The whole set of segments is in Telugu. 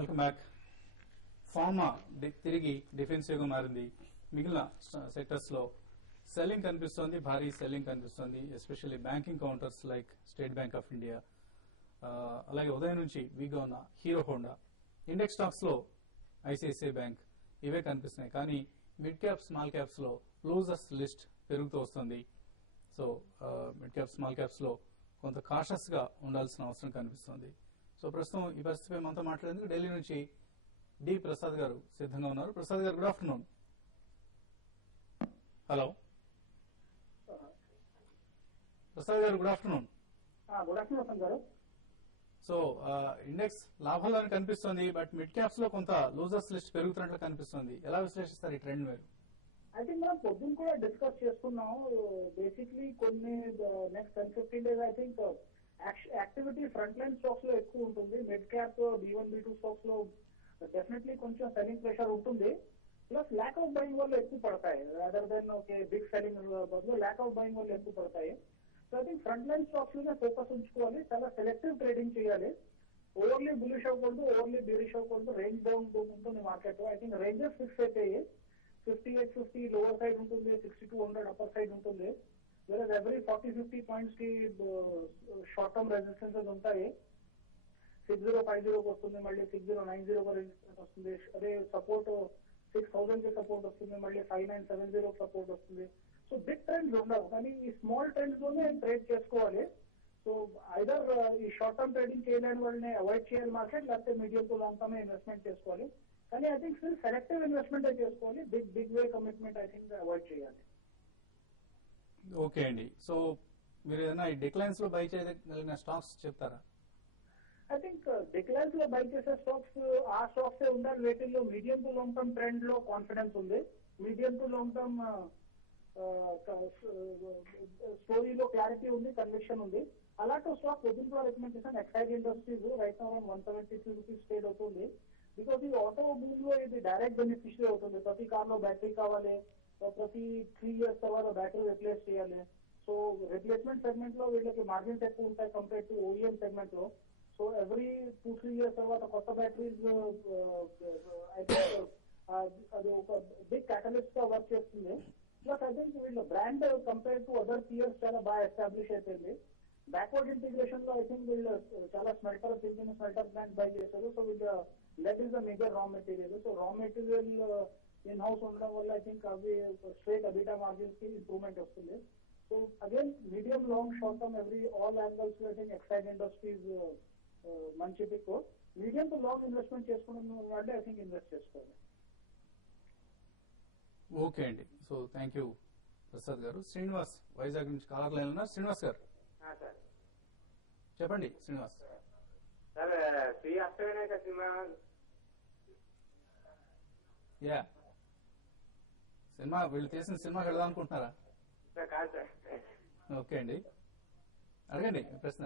Welcome back. ఫార్మా తిరిగి డిఫెన్సివ్ గా మారింది. మిగిలిన సెక్టర్స్ లో సెల్లింగ్ కనిపిస్తోంది, భారీ సెల్లింగ్ కనిపిస్తోంది. Especially banking counters like state bank of India, అలాగే ఉదయం నుంచి వీక్గా ఉన్న హీరో హోండా. ఇండెక్స్ స్టాక్స్ లో ఐసిఐసిఐ బ్యాంక్ ఇవే కనిపిస్తున్నాయి. కానీ మిడ్ క్యాప్ స్మాల్ క్యాప్స్ లో లూజర్స్ లిస్ట్ పెరుగుతూ వస్తుంది. So mid cap small caps లో కొంత కాషస్ గా ఉండాల్సిన అవసరం కనిపిస్తోంది. సో ప్రస్తుతం ఈ పరిస్థితిపై మనతో మాట్లాడేందుకు ఢిల్లీ నుంచి డి ప్రసాద్ గారు సిద్ధంగా ఉన్నారు. ప్రసాద్ గారు, గుడ్ ఆఫ్టర్నూన్. హలో ప్రసాద్ గారు, గుడ్ ఆఫ్టర్నూన్. గుడ్ ఆఫ్టర్నూన్ గారు. సో ఇండెక్స్ లాభాలను కనిపిస్తోంది, బట్ మిడ్ క్యాప్స్ లో కొంత లూజర్స్ లిస్ట్ పెరుగుతున్నట్లు కనిపిస్తోంది. ఎలా విశ్లేషిస్తారు ఈ ట్రెండ్ మీరు? ఐ థింక్ మనం పొద్దున్న కూడా డిస్కస్ చేసుకున్నాం. బేసిక్లీ కొన్ని next 10-15 days I think activity front line stocks లో ఎక్కువ ఉంటుంది. Mid cap B1 B2 stocks లో డెఫినెట్లీ కొంచెం సెల్లింగ్ ప్రెషర్ ఉంటుంది. ప్లస్ ల్యాక్ ఆఫ్ బయింగ్ వల్ల ఎక్కువ పడతాయి. Other than okay big selling బదులు ల్యాక్ ఆఫ్ బయింగ్ వల్ల ఎక్కువ పడతాయి. So I think front line stocks మీద ఫోకస్ ఉంచుకోవాలి. చాలా సెలెక్టివ్ ట్రేడింగ్ చేయాలి. ఓవర్లీ బులిష్ అవ్వకూడదు, ఓవర్లీ బేరిష్ అవ్వకూడదు. రేంజ్ డౌన్ ఉంటుంది market. I think ranges fix అయిపోయి 5850 లోవర్ సైడ్ ఉంటుంది, 6200 అప్పర్ సైడ్ ఉంటుంది. వేరే ఎవ్రీ 40-50 పాయింట్స్ కి షార్ట్ టర్మ్ రెసిస్టెన్సెస్ ఉంటాయి. 6050 వస్తుంది, మళ్ళీ 6090 రెసిస్టెన్స్ వస్తుంది. అదే సపోర్ట్ 6000 కి సపోర్ట్ వస్తుంది, మళ్ళీ 5970 సపోర్ట్ వస్తుంది. సో బిగ్ ట్రెండ్స్ ఉండవు, కానీ ఈ స్మాల్ ట్రెండ్స్ లోనే ట్రేడ్ చేసుకోవాలి. సో ఐదర్ ఈ షార్ట్ టర్మ్ ట్రేడింగ్ చేయలేని వాళ్ళని అవాయిడ్ చేయాలి మార్కెట్, లేకపోతే medium to long term investment చేసుకోవాలి. కానీ I think still selective investment చేసుకోవాలి. Big way commitment I think avoid చేయాలి. ఓకే అండి. సో మీరు ఏదైనా ఈ డిక్లైన్స్ లో బై చేయగలిగిన స్టాక్స్ చెప్తారా? ఐ థింక్ డిక్లైన్స్ లో బై చేసే స్టాక్స్ ఆ స్టాక్స్ ఉండాలి. వీటిల్లో medium to long term trend లో కాన్ఫిడెన్స్ ఉంది. మీడియం టు లాంగ్ టర్మ్ స్టోరీలో క్లారిటీ ఉంది, కన్విక్షన్ ఉంది. అలాంటి స్టాక్ పొద్దున్న కూడా రికమెండ్ చేశాను. Exide industries right now 173 rupees trade అవుతుంది. బికాస్ ఈ ఆటోమొబైల్ లో ఇది డైరెక్ట్ బెనిఫిషియరీ అవుతుంది. ప్రతి కార్ లో బ్యాటరీ కావాలి, ప్రతి 3 years తర్వాత బ్యాటరీ రిప్లేస్ చేయాలి. సో రిప్లేస్మెంట్ సెగ్మెంట్ లో వీళ్ళకి మార్జిన్స్ ఎక్కువ ఉంటాయి కంపేర్ టు ఓఈఎం సెగ్మెంట్ లో. సో ఎవ్రీ 2-3 years తర్వాత కొత్త బ్యాటరీస్ అది ఒక బిగ్ క్యాటలిస్ట్ గా వర్క్ చేస్తుంది. ప్లస్ ఐ థింక్ వీళ్ళ brand compare to other peers చాలా బాగా ఎస్టాబ్లిష్ అయిపోయింది. బ్యాక్వర్డ్ ఇంటిగ్రేషన్ లో ఐ థింక్ వీళ్ళు చాలా స్మెల్టర్ ప్లాంట్ బై చేశారు. సో వీళ్ళ that is the major raw material. So raw material in house ఉండడం వల్ల ఐ థింక్ అవి స్ట్రేట్ అబిటా మార్జిన్స్ కి ఇంప్రూవ్మెంట్ వస్తుంది. So again medium long short term all angles I think Exide Industries మంచి pick. Medium to long investment చేసుకున్న వాళ్ళే ఐ థింక్ ఇన్వెస్ట్ చేసుకోవాలి. ఓకే అండి. సో థ్యాంక్ యూ ప్రసాద్ గారు. శ్రీనివాస్ వైజాగ్ నుంచి కాలర్ లైన్ ఉన్నారు. శ్రీనివాస్ గారు చెప్పండి. Srinivas sir, Shri Ashtavinayak cinema cinema వీళ్ళు చేసిన సినిమాకి వెళ్దాం అనుకుంటున్నారా? కాదు సార్. ఓకే అండి, అడగండి ప్రశ్న.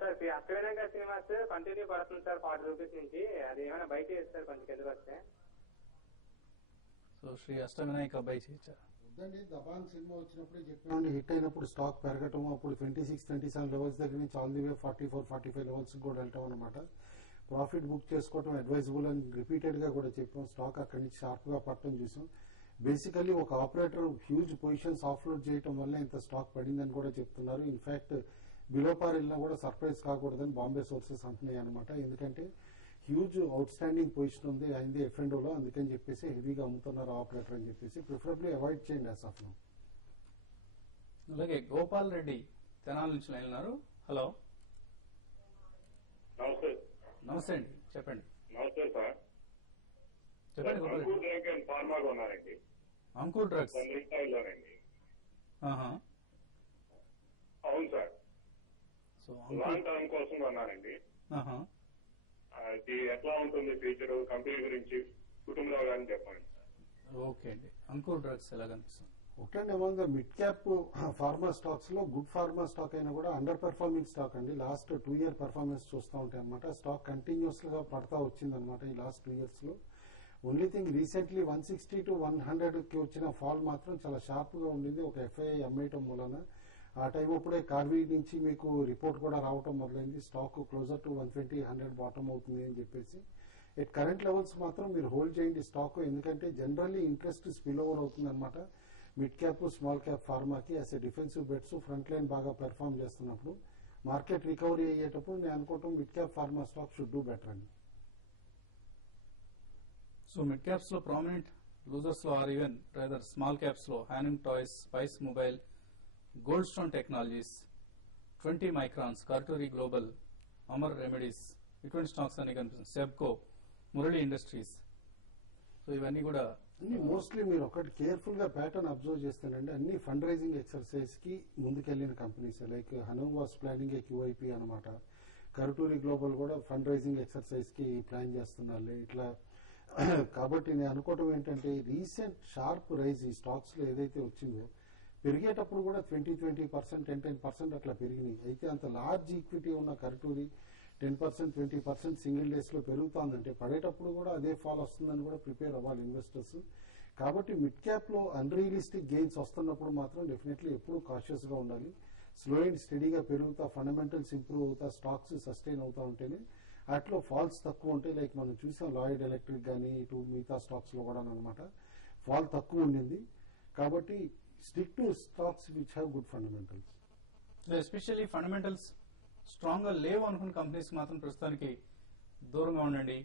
Sir, Shri Ashtavinayak cinemas continue పడుతుంది సార్ 40 రూపీస్ నుంచి. అది ఏమైనా బయట చేస్తారు కొంచెం కిందకు వస్తే? సో శ్రీ అష్టవినాయక బై చేయించారు. వద్దండి, దబాంగ్ సినిమా వచ్చినప్పుడు చెప్పిన హిట్ అయినప్పుడు స్టాక్ పెరగటం, అప్పుడు 26-27 లెవెల్స్ దగ్గర నుంచి ఆల్ ది వే 44-45 లెవెల్స్ కూడా వెళ్ళటం అనమాట. ప్రాఫిట్ బుక్ చేసుకోవడం అడ్వైజబుల్ అని రిపీటెడ్ గా కూడా చెప్పాం. స్టాక్ అక్కడి నుంచి షార్ప్ గా పట్టడం చూసాం. బేసికల్లీ ఒక ఆపరేటర్ హ్యూజ్ పొజిషన్స్ ఆఫ్లోడ్ చేయడం వల్ల ఇంత స్టాక్ పడిందని కూడా చెప్తున్నారు. ఇన్ఫాక్ట్ బిలో పార్ వెళ్ళినా కూడా సర్ప్రైజ్ కాకూడదని బాంబే సోర్సెస్ అంటున్నాయి అనమాట. ఎందుకంటే హ్యూజ్ అవుట్ స్టాండింగ్ పొజిషన్ ఉంది అయింది ఎఫ్ఎండోలో, అందుకని చెప్పేసి హెవీగా అమ్ముతున్నారు ఆపరేటర్ అని చెప్పేసి ప్రిఫరబ్లీ అవాయిడ్ చేయండి యాజ్ ఆఫ్ నౌ. అలాగే గోపాల్ రెడ్డి తెనాల నుంచి లైన్ ఉన్నారు. హలో నమస్తే. నమస్తే అండి, చెప్పండి. నమస్తే సార్. చెప్పండి గోపాల్ రెడ్డి. ఫార్మా కొన్నారండి. అంకుల్ డ్రగ్స్ లోనండి. అవును సార్. సో లాంగ్ టర్మ్ కోసం కొన్నానండి. అది ఎట్లా ఉంటుంది ఫ్యూచర్, కంపెనీ గురించి, కుటుంబంలో కానీ చెప్పండి. ఓకే అండి, అంకుల్ డ్రగ్స్ ఎలా కనిపిస్తుంది? ఒకటే among the mid cap pharma stocks లో గుడ్ ఫార్మా స్టాక్ అయినా కూడా అండర్ పెర్ఫార్మింగ్ స్టాక్ అండి. లాస్ట్ 2 year పెర్ఫార్మెన్స్ చూస్తూ ఉంటాయి అనమాట. స్టాక్ కంటిన్యూస్ గా పడతా వచ్చింది అనమాట ఈ లాస్ట్ 2 years లో. ఓన్లీ థింగ్ రీసెంట్లీ 160 to 100 కి వచ్చిన ఫాల్ మాత్రం చాలా షార్ప్ గా ఉండింది ఒక ఎఫ్ఐఐ అమ్మేయటం మూలన. ఆ టైం అప్పుడే కార్వీ నుంచి మీకు రిపోర్ట్ కూడా రావటం మొదలైంది. స్టాక్ క్లోజర్ టు 120-100 బాటమ్ అవుతుంది అని చెప్పేసి ఎట్ కరెంట్ లెవెల్స్ మాత్రం మీరు హోల్డ్ చేయండి స్టాక్, ఎందుకంటే జనరల్లీ ఇంట్రెస్ట్ స్పిల్ ఓవర్ అవుతుంది అనమాట మిడ్ క్యాప్ స్మాల్ క్యాప్ ఫార్మాకి as a defensive bets front line బాగా పెర్ఫార్మ్ చేస్తున్నప్పుడు మార్కెట్ రికవరీ అయ్యేటప్పుడు నేను అనుకోవటం mid cap pharma stock should do better అండి. సో మిడ్ క్యాప్స్ లో ప్రామినెంట్ లూజర్స్ లో or even rather small caps లో Hanung toys, spice mobile, Goldstone technologies, 20 microns, Karuturi global, Amar remedies ఇటువంటి స్టాక్స్ అన్ని కనిపిస్తుంది. సెబ్కో, మురళి ఇండస్ట్రీస్. సో ఇవన్నీ కూడా మోస్ట్లీ మీరు ఒకటి కేర్ఫుల్ గా ప్యాటర్న్ అబ్జర్వ్ చేస్తానండి, అన్ని ఫండ్ రైజింగ్ ఎక్సర్సైజ్ కి ముందుకెళ్లిన companies. Like Hanung was planning a QIP అనమాట, కర్టూరి గ్లోబల్ కూడా ఫండ్ రైజింగ్ ఎక్సర్సైజ్ కి ప్లాన్ చేస్తున్నారు ఇట్లా. కాబట్టి నేను అనుకోవటం ఏంటంటే రీసెంట్ షార్ప్ రైజ్ ఈ స్టాక్స్ లో ఏదైతే వచ్చిందో పెరిగేటప్పుడు కూడా 20% 10% అట్లా పెరిగినాయి. అయితే అంత లార్జ్ ఈక్విటీ ఉన్న కర్టూరి 10% 20% సింగిల్ డేస్ లో పెరుగుతుందంటే పడేటప్పుడు కూడా అదే ఫాల్ వస్తుందని కూడా ప్రిపేర్ అవ్వాలి ఇన్వెస్టర్స్. కాబట్టి మిడ్ క్యాప్ లో అన్రియలిస్టిక్ గెయిన్స్ వస్తున్నప్పుడు మాత్రం డెఫినెట్లీ ఎప్పుడు కాషియస్ గా ఉండాలి. స్లో అండ్ స్టడీగా పెరుగుతా, ఫండమెంటల్స్ ఇంప్రూవ్ అవుతా, స్టాక్స్ సస్టైన్ అవుతా ఉంటేనే అట్లో ఫాల్స్ తక్కువ ఉంటాయి. లైక్ మనం చూసాం లాయిడ్ ఎలక్ట్రిక్ కానీ ఇటు మిగతా స్టాక్స్ లో కూడా అనమాట ఫాల్ తక్కువ ఉండింది. కాబట్టి stick to stocks which have good fundamentals. Especially fundamentals strong గా లేవు అనుకున్న కంపెనీస్ మాత్రం ప్రస్తుతానికి దూరంగా ఉండండి.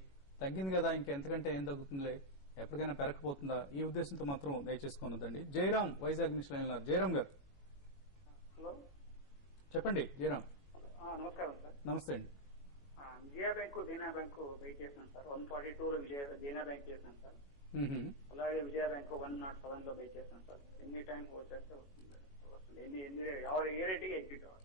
తగ్గింది కదా ఇంకెంతకంటే ఏం తగ్గుతుందిలే, ఎప్పటికైనా పెరగకపోతుందా, ఈ ఉద్దేశంతో మాత్రం దయచేసుకున్నదండి. జయరామ్ వైజాగ్ నుంచి లైన్ ఉన్నారు. జయరామ్ గారు హలో, చెప్పండి. జయరామ్ నమస్కారం సార్. నమస్తే అండి. విజయ బ్యాంకు, దేనా బ్యాంకు వెయిట్ చేశాను సార్. 142 దేనా బ్యాంక్ చేశాను సార్. అలాగే విజయ బ్యాంకు 107 లో వెయిట్ చేశాను సార్. ఎన్ని టైం వచ్చేస్తే వస్తుంది, ఏ రేటింగ్ ఎగ్జిట్ అవ్వాలి?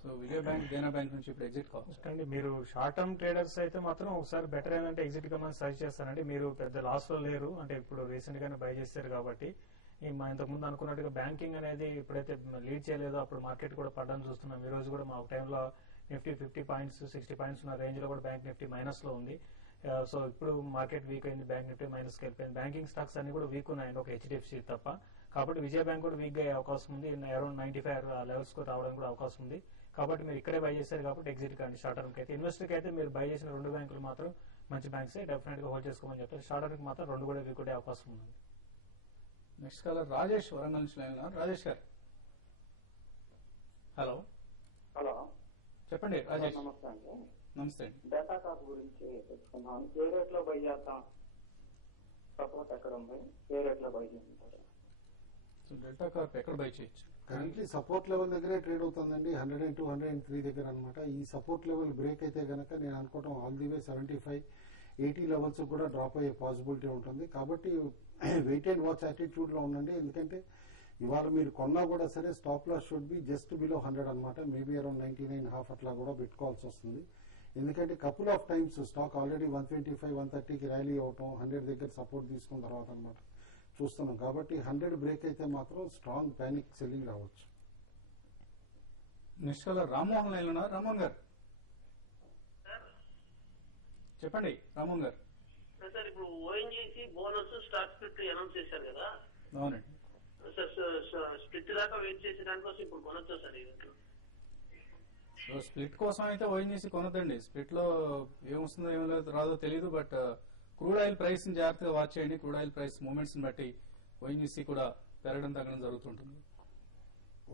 సో విజయ బ్యాంక్, దేనా బ్యాంక్ నుంచి ఇప్పుడు ఎగ్జిట్ కావచ్చు అండి. మీరు షార్ట్ టర్మ్ ట్రేడర్స్ అయితే మాత్రం ఒకసారి బెటర్ ఏంటంటే ఎగ్జిట్ కమని సజెస్ట్ చేస్తానండి. మీరు పెద్ద లాస్ లో లేరు, అంటే ఇప్పుడు రీసెంట్ గానే బై చేశారు కాబట్టి. మా ఇంతకుముందు అనుకున్నట్టుగా బ్యాంకింగ్ అనేది ఇప్పుడైతే లీడ్ చేయలేదో అప్పుడు మార్కెట్ కూడా పడడం చూస్తున్నాం. ఈ రోజు కూడా మా టైంలో నిఫ్టీ 50 పాయింట్స్ 60 పాయింట్స్ ఉన్న రేంజ్ లో కూడా బ్యాంక్ నిఫ్టీ మైనస్ లో ఉంది. సో ఇప్పుడు మార్కెట్ వీక్ అయింది, బ్యాంక్ నిఫ్టీ మైనస్ కి వెళ్ళిపోయింది. బ్యాంకింగ్ స్టాక్స్ అన్ని కూడా వీక్ ఉన్నాయండి, ఒక హెచ్డిఎఫ్సి తప్ప. కాబట్టి విజయ బ్యాంక్ కూడా వీక్ అయ్యే అవకాశం ఉంది, అరౌండ్ 95 లెవెల్స్ కు రావడానికి కూడా అవకాశం ఉంది. కాబట్టి మీరు ఇక్కడే బై చేశారు కాబట్టి ఎగ్జిట్ కానీ. షార్ట్ టర్మ్ కి అయితే ఇన్వెస్టర్ కి అయితే మీరు బై చేసిన 2 బ్యాంకులు మాత్రం మంచి బ్యాంక్స్ డెఫినెట్ గా హోల్డ్ చేసుకోమని చెప్తారు. షార్ట్ టర్మ్ కి మాత్రం 2 కూడా వీక్ అయ్యే అవకాశం ఉంది. నెక్స్ట్ కాలర్ రాజేష్ వరంగల్ నుంచి లైన్ ఉన్నారు. రాజేష్ గారు హలో. హలో, చెప్పండి రాజేష్. నమస్తే అండి. నమస్తే అండి. డేటా కాప్ గురించి తెలుసుకున్నాను. ఏ రేట్ లో బై చేస్తాం? సపోర్ట్ ఎక్కడ ఉంది? ఏ రేట్ లో బై చేస్తారు? సో డెల్టా కార్ప్ ఎక్కడ బై చేయొచ్చు? కరెంట్లీ సపోర్ట్ లెవెల్ దగ్గరే ట్రేడ్ అవుతుందండి, 102 103 దగ్గర అనమాట. ఈ సపోర్ట్ లెవెల్ బ్రేక్ అయితే గనక నేను అనుకోవటం ఆల్ ది వే 75 80 లెవెల్స్ కూడా డ్రాప్ అయ్యే పాసిబిలిటీ ఉంటుంది. కాబట్టి వెయిట్ అండ్ వాచ్ యాటిట్యూడ్ లో ఉండండి. ఎందుకంటే ఇవాళ మీరు కొన్నా కూడా సరే stop loss should be just below 100 అనమాట. మేబీ అరౌండ్ 99.5 అట్లా కూడా పెట్టుకోవాల్సి వస్తుంది. ఎందుకంటే couple of times stock already 125 130కి ర్యాలీ అవటం, 100 దగ్గర సపోర్ట్ తీసుకున్న తర్వాత అనమాట చూస్తున్నాం. కాబట్టి 100 బ్రేక్ అయితే మాత్రం స్ట్రాంగ్ పానిక్ సెల్లింగ్ రావచ్చు. నెక్స్ట్ కాలర్ రామ్మోహన్ లైన్ ఉన్నారు. రామ్మోహన్ గారు చెప్పండి. రామ్మోహన్ గారు. సార్ ఇప్పుడు ONGC bonus stock split announce చేశారు కదా అవునండి. సార్ స్ప్లిట్ దాకా వెయిట్ చేసే దానికోసం ఇప్పుడు కొనొచ్చా సార్? సో స్ప్లిట్ కోసం అయితే ఓఎన్జీసీ కొనొద్దండి. స్ప్లిట్ లో ఏమొస్తుందో ఏమో రాదో తెలియదు. బట్ క్రూడ్ ఆయిల్ ప్రైస్ ని జాగ్రత్తగా వాచ్ చేయండి. క్రూడ్ ఆయిల్ ప్రైస్ మూవ్మెంట్స్ ని బట్టి ఓఎన్జీసీ కూడా పెరగడం తగ్గడం జరుగుతుంటుంది.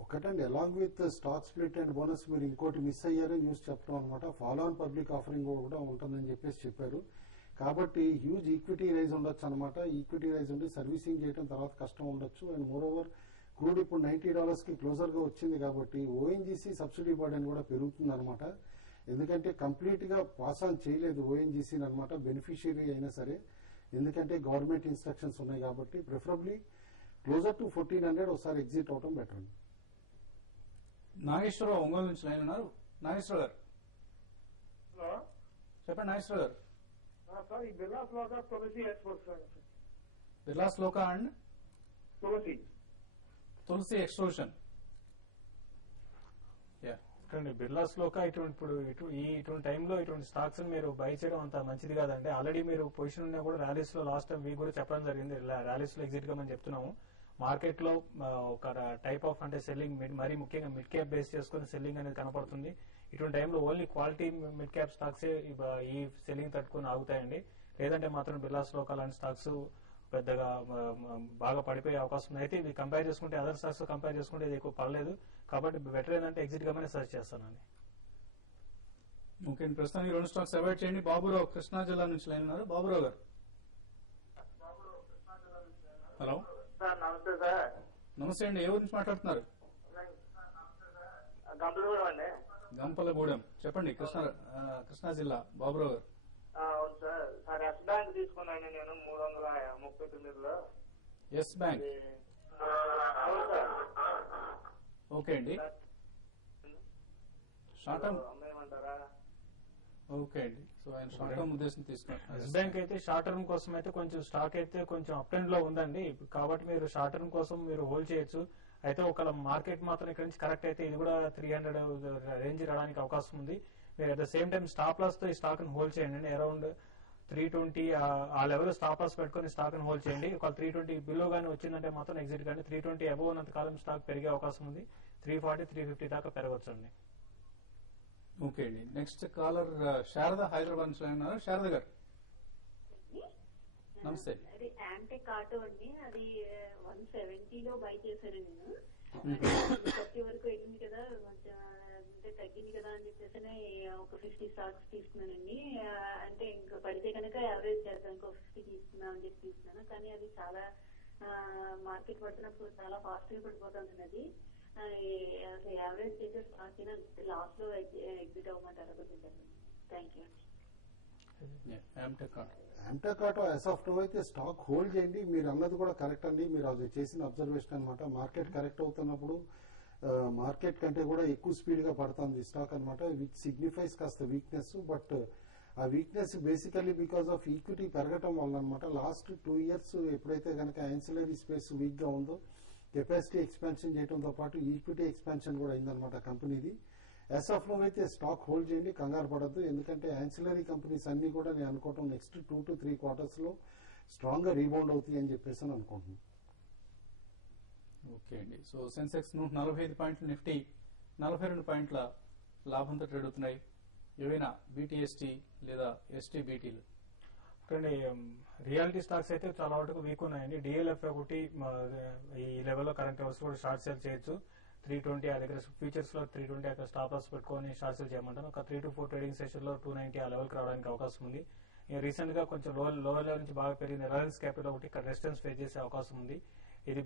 ఒకటండి, along with stock split and bonus మీరు ఇంకోటి మిస్ అయ్యారు న్యూస్ చెప్పడం అనమాట. ఫాలో ఆన్ పబ్లిక్ ఆఫరింగ్ కూడా ఉంటుందని చెప్పేసి చెప్పారు. కాబట్టి హ్యూజ్ ఈక్విటీ రైజ్ ఉండొచ్చు అనమాట. ఈక్విటీ రైజ్ ఉండి సర్వీసింగ్ చేయడం తర్వాత కష్టం ఉండొచ్చు. అండ్ మోర్ ఓవర్ క్రూడ్ ఇప్పుడు $90 కి క్లోజర్ గా వచ్చింది కాబట్టి ఓఎన్జీసీ సబ్సిడీ బర్డెన్ కూడా పెరుగుతుంది అనమాట. ఎందుకంటే కంప్లీట్ గా పాస్ ఆన్ చేయలేదు ఓఎన్జీసీ అనమాట, బెనిఫిషియరీ అయినా సరే. ఎందుకంటే గవర్నమెంట్ ఇన్స్ట్రక్షన్స్ ఉన్నాయి కాబట్టి ప్రిఫరబ్లీ క్లోజర్ టు 1400 ఒకసారి ఎగ్జిట్ అవడం బెటర్ అండి. నాగేశ్వరరావు ఒంగోలు నుంచి లైన్ ఉన్నారు. నాగేశ్వర గారు హలో చెప్పండి. నాగేశ్వర గారు. సార్ ఈ బిర్లాస్ లోగా తులసి exports sir. Birlas Lokah and Tulasi extrusion. చూడండి బిర్లాస్ లోకా ఇటువంటి టైంలో ఇటువంటి స్టాక్స్ మీరు బై చేయడం అంత మంచిది కాదండి. ఆల్రెడీ మీరు పొజిషన్ ఉన్నా కూడా ర్యాలీస్ లో లాస్ట్ టైం వీక్ కూడా చెప్పడం జరిగింది, ర్యాలీస్ లో ఎగ్జిట్ గా మనం చెప్తున్నాము. మార్కెట్ లో ఒక టైప్ ఆఫ్ అంటే సెల్లింగ్ మరీ ముఖ్యంగా మిడ్ క్యాప్ బేస్ చేసుకుని సెల్లింగ్ అనేది కనపడుతుంది. ఇటువంటి టైంలో only quality mid cap stocks ఈ సెల్లింగ్ తట్టుకుని ఆగుతాయండి. లేదంటే మాత్రం బిర్లాస్ లోకల్ లాంటి స్టాక్స్ పెద్దగా బాగా పడిపోయే అవకాశం ఉంది. అయితే ఇది కంపేర్ చేసుకుంటే అదర్ స్టాక్స్ కంపేర్ చేసుకుంటే ఇది ఎక్కువ పడలేదు కాబట్టి బెటర్ ఏంటంటే ఎగ్జిట్ గానే సజెస్ట్ చేస్తానండి. ఓకే, ప్రస్తుతానికి 2 స్టాక్స్ అవాయిడ్ చేయండి. బాబురావు కృష్ణా జిల్లా నుంచి లైన్ ఉన్నారు. బాబురావు గారు, హలో సార్ నమస్తే సార్. నమస్తే అండి. ఏ ఊరు నుంచి మాట్లాడుతున్నారు? గంపలగూడెం అండి. గంపలగూడెం, చెప్పండి. కృష్ణా జిల్లా బాబురావు గారు. అవును సార్. సార్ ఎస్ బ్యాంక్ తీసుకున్నాను నేను 339లో. ఎస్ బ్యాంక్, అవును సార్. ఓకే అండి. షార్ట్ టర్మ్ అమ్మేయమంటారా? ఓకే అండి. సో ఆయన షార్ట్ టర్మ్ ఉద్దేశం తీసుకున్నారు. ఎస్ బ్యాంక్ అయితే షార్ట్ టర్మ్ కోసం అయితే కొంచెం స్టాక్ అయితే కొంచెం అప్ ట్రెండ్ లో ఉందండి కాబట్టి మీరు షార్ట్ టర్మ్ కోసం మీరు హోల్డ్ చేయొచ్చు. అయితే ఒక మార్కెట్ మాత్రం ఇక్కడ నుంచి కరెక్ట్ అయితే ఇది కూడా 300 రేంజ్ రావడానికి అవకాశం ఉంది. మీరు at the same time stop loss తో ఈ స్టాక్ ని హోల్డ్ చేయండి. అరౌండ్ 320 ఆ లెవెల్ స్టాప్ లాస్ పెట్టుకుని స్టాక్ ని హోల్డ్ చేయండి. ఒక 320 బిలో గానీ వచ్చిందంటే మాత్రం ఎగ్జిట్ కానీ 320 అబోవ్ ఉన్నంత కాలం స్టాక్ పెరిగే అవకాశం ఉంది. 340, 350 దాకా పెరగవచ్చు అండి. ఓకే అండి. నెక్స్ట్ కాలర్ శారద హైదరాబాద్ నుంచి లైన్ ఉన్నారు. శారద గారు, నమస్తే. అది యాంటెక్ ఆటో అండి. అది 170లో బై చేశాను నేను. 30 వరకు వెళ్ళింది కదా, కొంచెం అంటే తగ్గింది కదా అని చెప్పేసి ఒక 50 స్టాక్స్ తీసుకున్నానండి. అంటే ఇంకా పడితే కనుక యావరేజ్ చేద్దాం, ఇంకో 50 తీసుకున్నాం అని చెప్పి తీసుకున్నాను. కానీ అది చాలా మార్కెట్ పడుతున్నప్పుడు చాలా ఫాస్ట్ గా పడిపోతుంది. అది యావరేజ్ చేసే స్టాక్ లాస్ట్ లో ఎగ్జిట్ అవ్వమంటారు. Thank you. Amtek auto as of now అయితే స్టాక్ హోల్డ్ చేయండి. మీరు అన్నది కూడా కరెక్ట్ అండి. మీరు అది చేసిన అబ్జర్వేషన్ అనమాట. మార్కెట్ కరెక్ట్ అవుతున్నప్పుడు మార్కెట్ కంటే కూడా ఎక్కువ స్పీడ్ గా పడుతుంది స్టాక్ అనమాట, విచ్ సిగ్నిఫైస్ కాస్త వీక్నెస్. బట్ ఆ weakness basically because of equity పెరగటం వల్ల అనమాట. లాస్ట్ 2 years ఎప్పుడైతే కనుక యాన్సిలరీ స్పేస్ వీక్ గా ఉందో కెపాసిటీ ఎక్స్పాన్షన్ చేయడంతో పాటు ఈక్విటీ ఎక్స్పాన్షన్ కూడా అయిందనమాట కంపెనీది. యాజ్ ఆఫ్ నో అయితే స్టాక్ హోల్డ్ చేయండి, కంగారు పడద్దు. ఎందుకంటే యాన్సిలరీ కంపెనీస్ అన్ని కూడా నేను అనుకోవటం నెక్స్ట్ 2 to 3 quarters లో స్ట్రాంగ్ గా రీబౌండ్ అవుతాయి అని చెప్పేసి అని అనుకుంటున్నాను. ఓకే అండి. సో సెన్సెక్స్ 145 పాయింట్లు, నిఫ్టీ 42 పాయింట్ల లాభంతో ట్రేడ్ అవుతున్నాయి. ఏవైనా బీటీఎస్టీ లేదా ఎస్టీబీటీలు? రియాలిటీ స్టాక్స్ అయితే చాలా వరకు వీక్ ఉన్నాయండి. డిఎల్ఎఫ్ ఒకటి ఈ లెవెల్లో కరెంట్ అవర్స్ కూడా షార్ట్ సేల్ చేయొచ్చు. 320 ఆ దగ్గర ఫ్యూచర్స్ లో 320 అక్కడ స్టాప్ లాస్ పెట్టుకొని షార్ట్ సేల్ చేయమంటాను. ఒక 3 to 4 ట్రేడింగ్ సెషన్ లో 290 ఆ లెవెల్ కి రావడానికి అవకాశం ఉంది. రీసెంట్ గా కొంచెం లోవర్ లెవెల్ నుంచి బాగా పెరిగిన రిలయన్స్ క్యాపిటల్ ఒకటి ఇక్కడ రెసిస్టెన్స్ ఫేస్ చేసే అవకాశం ఉంది. ఇది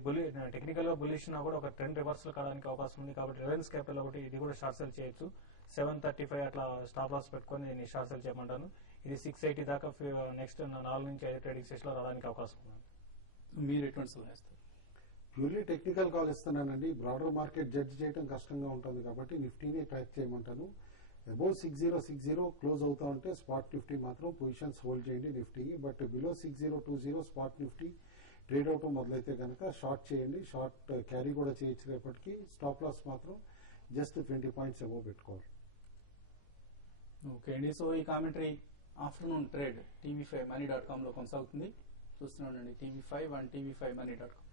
టెక్నికల్ గా బులిష్ నా కూడా ఒక ట్రెండ్ రివర్సల్ కావడానికి అవకాశం ఉంది. కాబట్టి రిలయన్స్ క్యాపిటల్ ఒకటి ఇది కూడా షార్ట్ సేల్ చేయొచ్చు. 735 అట్లా స్టాప్ లాస్ పెట్టుకొని నేను షార్ట్ సేల్ చేయమంటాను. ఇది 680 దాకా నెక్స్ట్ 4 నుంచి 5 ట్రేడింగ్ సెషన్ లో రావడానికి అవకాశం ఉంది. మీరు ఎటువంటి సలహా ఇస్తారు? ప్యూర్లీ టెక్నికల్ కాల్ ఇస్తున్నానండి. బ్రాడర్ మార్కెట్ జడ్జ్ చేయడం కష్టంగా ఉంటుంది కాబట్టి నిఫ్టీనే ట్రాక్ చేయమంటాను. అబౌవ్ 6060 క్లోజ్ అవుతా ఉంటే స్పాట్ నిఫ్టీ మాత్రం పొజిషన్స్ హోల్డ్ చేయండి Nifty. But below 6020 spot Nifty trade out మొదలైతే కనుక షార్ట్ చేయండి. షార్ట్ క్యారీ కూడా చేయొచ్చు. రేపటికి స్టాప్ లాస్ మాత్రం జస్ట్ 20 points అబౌవ్ పెట్టుకోవాలి. ఓకే అండి. సో ఈ కామెంటరీ ఆఫ్టర్నూన్ ట్రేడ్ TV5money.com లో కొనసాగుతుంది. చూస్తున్నానండి TV5 and TV5money.com.